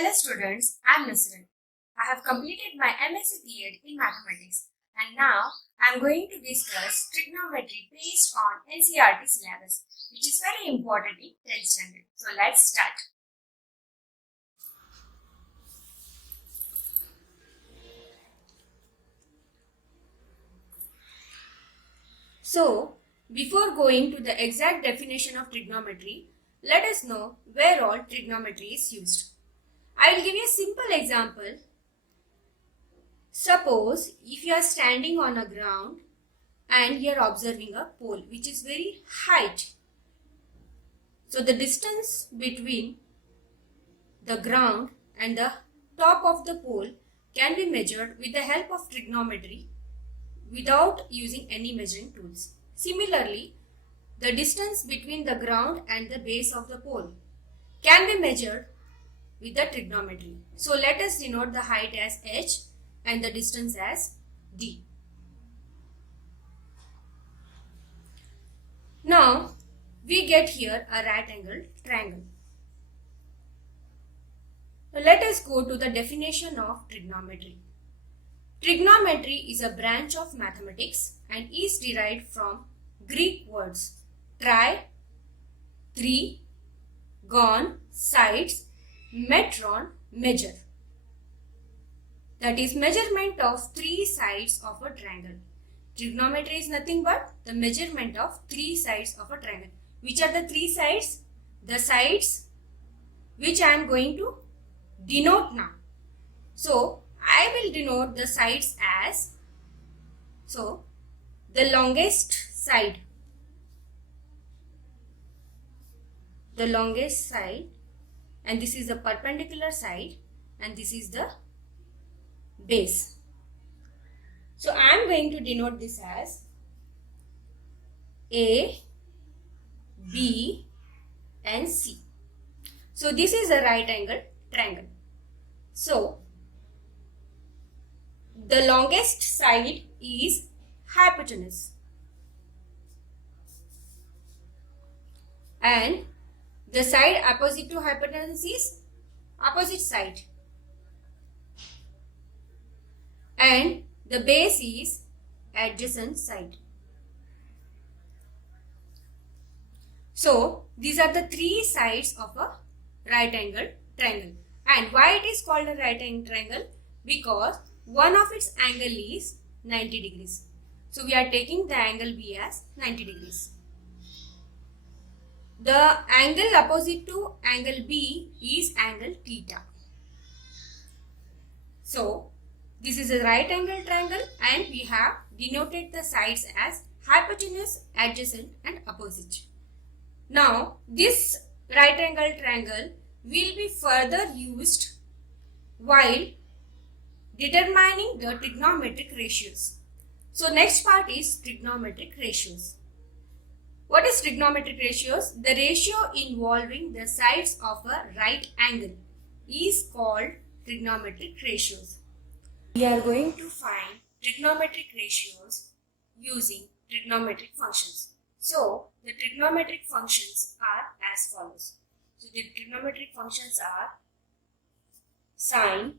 Hello students, I am Nusran. I have completed my MSc B.Ed in Mathematics and now I am going to discuss trigonometry based on NCERT syllabus, which is very important in 10th standard. So let's start. So, before going to the exact definition of trigonometry, let us know where all trigonometry is used. I will give you a simple example. Suppose if you are standing on a ground and you are observing a pole which is very height. So the distance between the ground and the top of the pole can be measured with the help of trigonometry without using any measuring tools. Similarly, the distance between the ground and the base of the pole can be measured with the trigonometry. So let us denote the height as h and the distance as d. Now we get here a right angled triangle. Now let us go to the definition of trigonometry. Trigonometry is a branch of mathematics and is derived from Greek words tri, three, gon, sides, metron, measure. That is measurement of three sides of a triangle. Trigonometry is nothing but the measurement of three sides of a triangle. Which are the three sides? The sides which I am going to denote now. So, I will denote the sides as, the longest side. The longest side, and this is the perpendicular side and this is the base. So, I am going to denote this as A, B and C. So, this is a right angle triangle. So, the longest side is hypotenuse and the side opposite to hypotenuse is opposite side and the base is adjacent side. So, these are the three sides of a right angle triangle. And why it is called a right angle triangle? Because one of its angle is 90 degrees. So, we are taking the angle B as 90 degrees. The angle opposite to angle B is angle theta. So, this is a right angle triangle and we have denoted the sides as hypotenuse, adjacent and opposite. Now, this right angle triangle will be further used while determining the trigonometric ratios. So, next part is trigonometric ratios. What is trigonometric ratios? The ratio involving the sides of a right angle is called trigonometric ratios. We are going to find trigonometric ratios using trigonometric functions. So, the trigonometric functions are as follows. So, the trigonometric functions are sine,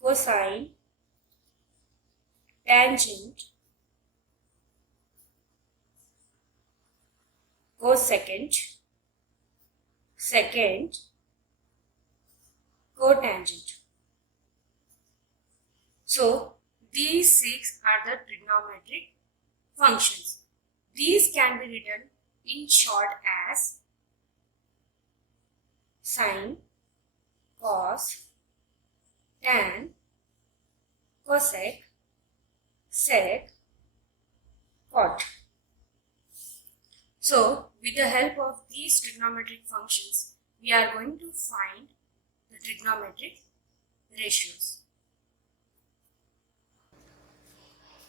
cosine, tangent, cosecant, secant, cotangent. So, these six are the trigonometric functions. These can be written in short as sine, cos, tan, cosec, sec, cot. So, with the help of these trigonometric functions, we are going to find the trigonometric ratios.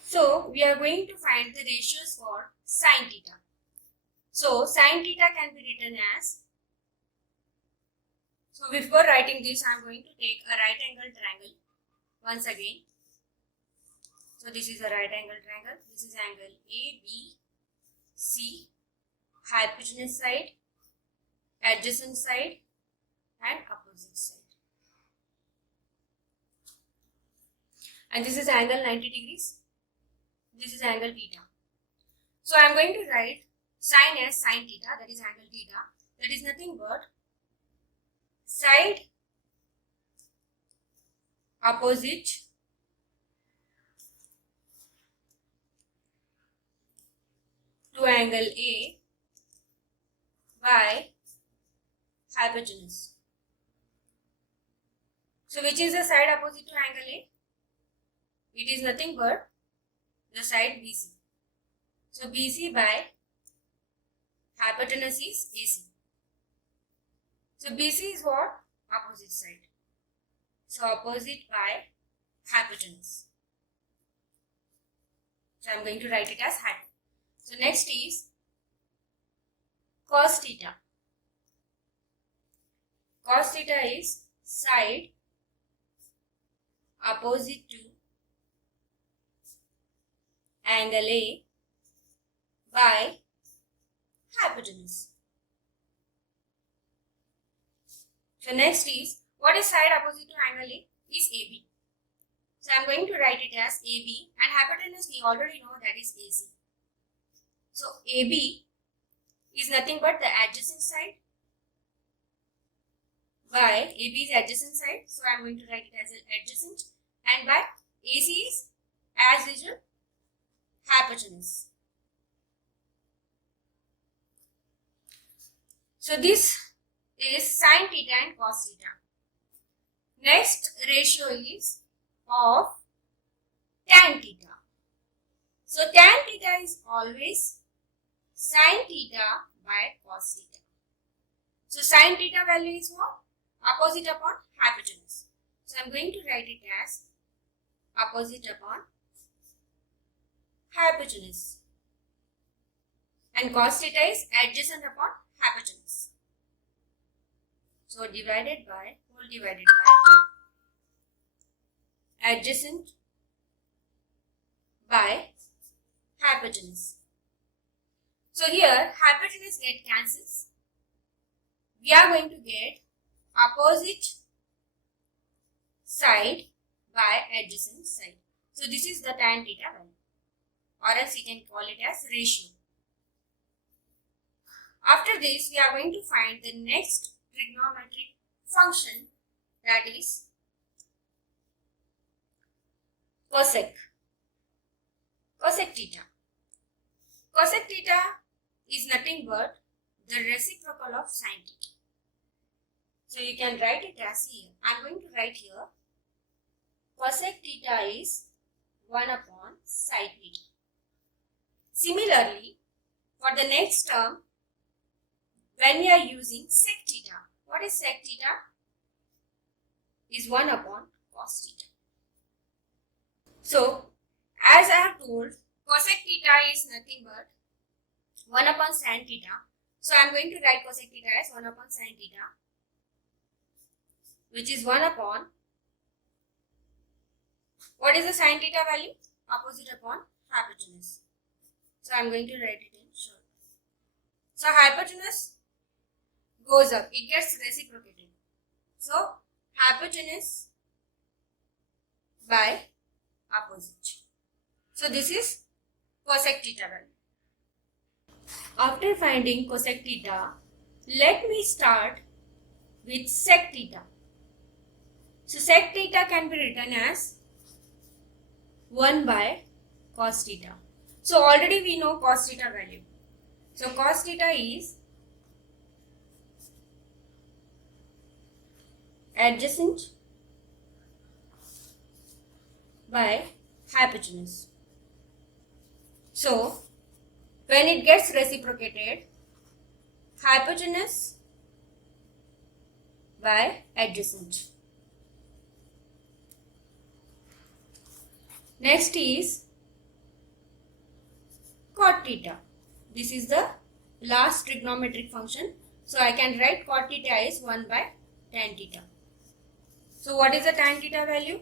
So, we are going to find the ratios for sine theta. So, sine theta can be written as, so before writing this, I am going to take a right angle triangle once again. So, this is a right angle triangle. This is angle A, B, C, hypotenuse side, adjacent side, and opposite side. And this is angle 90 degrees. This is angle theta. So I am going to write sine as sine theta, that is angle theta. That is nothing but side opposite to angle A by hypotenuse. So which is the side opposite to angle A? It is nothing but the side BC. So BC by hypotenuse is AC. So BC is what? Opposite side. So opposite by hypotenuse. So I am going to write it as hypotenuse. So next is cos theta. Cos theta is side opposite to angle A by hypotenuse. So next is, what is side opposite to angle A? Is AB. So I am going to write it as AB, and hypotenuse we already know that is AC. So AB is nothing but the adjacent side by AB is adjacent side. So I am going to write it as an adjacent, and by AC is as usual hypotenuse. So this is sine theta and cos theta. Next ratio is of tan theta. So tan theta is always sine theta by cos theta. So sine theta value is what? Opposite upon hypotenuse. So I am going to write it as opposite upon hypotenuse. And cos theta is adjacent upon hypotenuse. So divided by, whole divided by adjacent by hypotenuse. So here hypotenuse get cancels. We are going to get opposite side by adjacent side. So this is the tan theta value, or else you can call it as ratio. After this, we are going to find the next trigonometric function, that is cosec. Cosec theta. Cosec theta is nothing but the reciprocal of sine theta. So you can write it as here. I am going to write here cosec theta is 1 upon sine theta. Similarly, for the next term, when we are using sec theta, what is sec theta? Is 1 upon cos theta. So, as I have told, cosec theta is nothing but 1 upon sin theta. So, I am going to write cosec theta as 1 upon sin theta, which is 1 upon, what is the sin theta value? Opposite upon hypotenuse. So, I am going to write it in short. So, hypotenuse goes up, it gets reciprocated. So, hypotenuse by opposite. So, this is cosec theta value. After finding cosec theta, let me start with sec theta. So, sec theta can be written as 1 by cos theta. So, already we know cos theta value. So, cos theta is adjacent by hypotenuse. So, when it gets reciprocated, hypotenuse by adjacent. Next is cot theta. This is the last trigonometric function. So, I can write cot theta is 1 by tan theta. So, what is the tan theta value?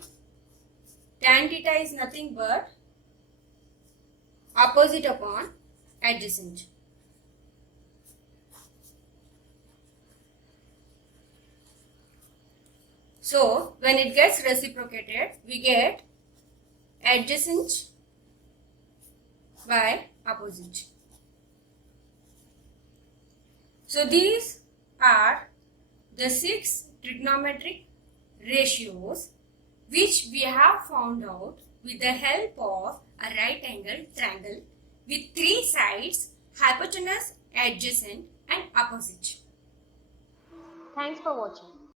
Tan theta is nothing but opposite upon adjacent. So when it gets reciprocated, we get adjacent by opposite. So these are the 6 trigonometric ratios which we have found out with the help of a right angle triangle with 3 sides, hypotenuse, adjacent and opposite. Thanks for watching.